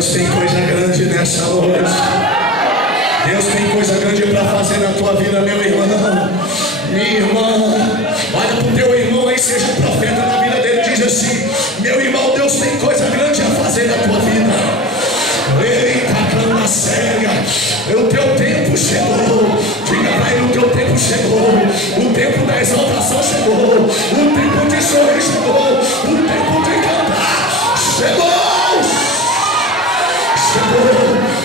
Deus tem coisa grande nessa noite. Deus tem coisa grande para fazer na tua vida, meu irmão. Minha irmã, olha para o teu irmão aí, seja um profeta na vida dele. Diz assim: meu irmão, Deus tem coisa grande a fazer na tua vida. Eita, cama séria, o teu tempo chegou. Diga para ele: o teu tempo chegou. O tempo da exaltação chegou. O tempo de sorrir chegou. O tempo de cantar chegou.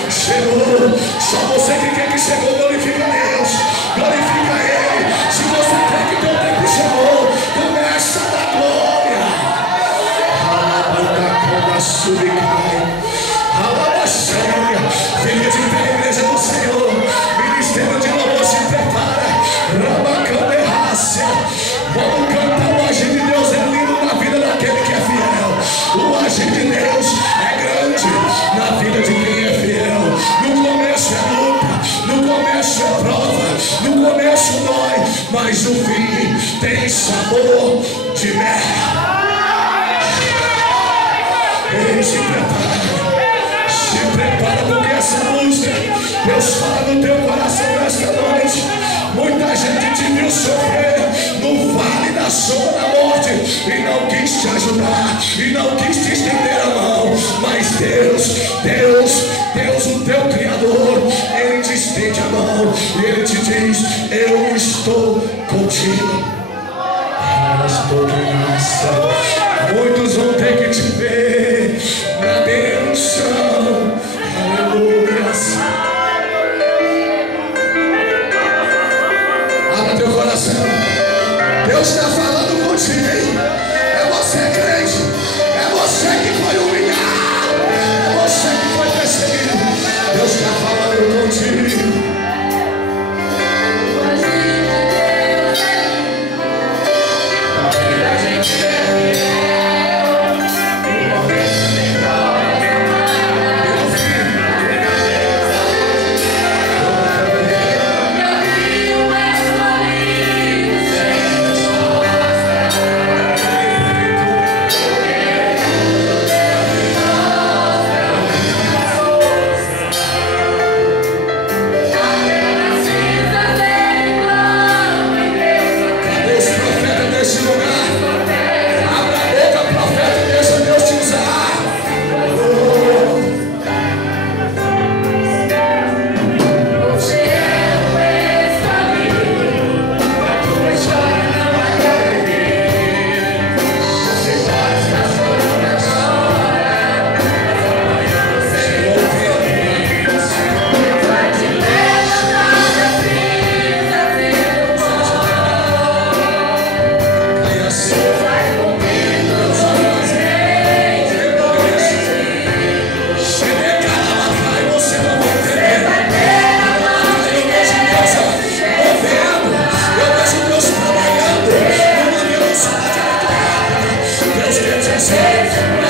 Chegou. Só você que quer que chegou, glorifica Deus. Glorifica Ele. Se você crê que teu tempo chegou, começa a dar glória. Fica de pé, igreja do Senhor. Ministério de louvor se prepara. Vamos cantar. O agir de Deus é lindo na vida daquele que é fiel. O agir de Deus é grande na vida de quem é fiel. No começo é luta, no começo é prova, no começo dói, mas no fim tem sabor de mel. Ei, se prepara porque essa música Deus fala no teu coração nesta noite. Muita gente te viu sofrer no vale da sombra da morte e não quis te ajudar, e não quis te estender a mão. Mas Deus, o teu Criador, Ele te estende a mão e Ele te diz: eu estou contigo. Eu estou graça. Muitos vão ter que te ver na bênção. Aleluia. Abra teu coração. Deus está falando contigo, hein? É você, crente. É você que foi humilhado. É você que foi perseguido. Deus está falando contigo. Deus quer te dizer.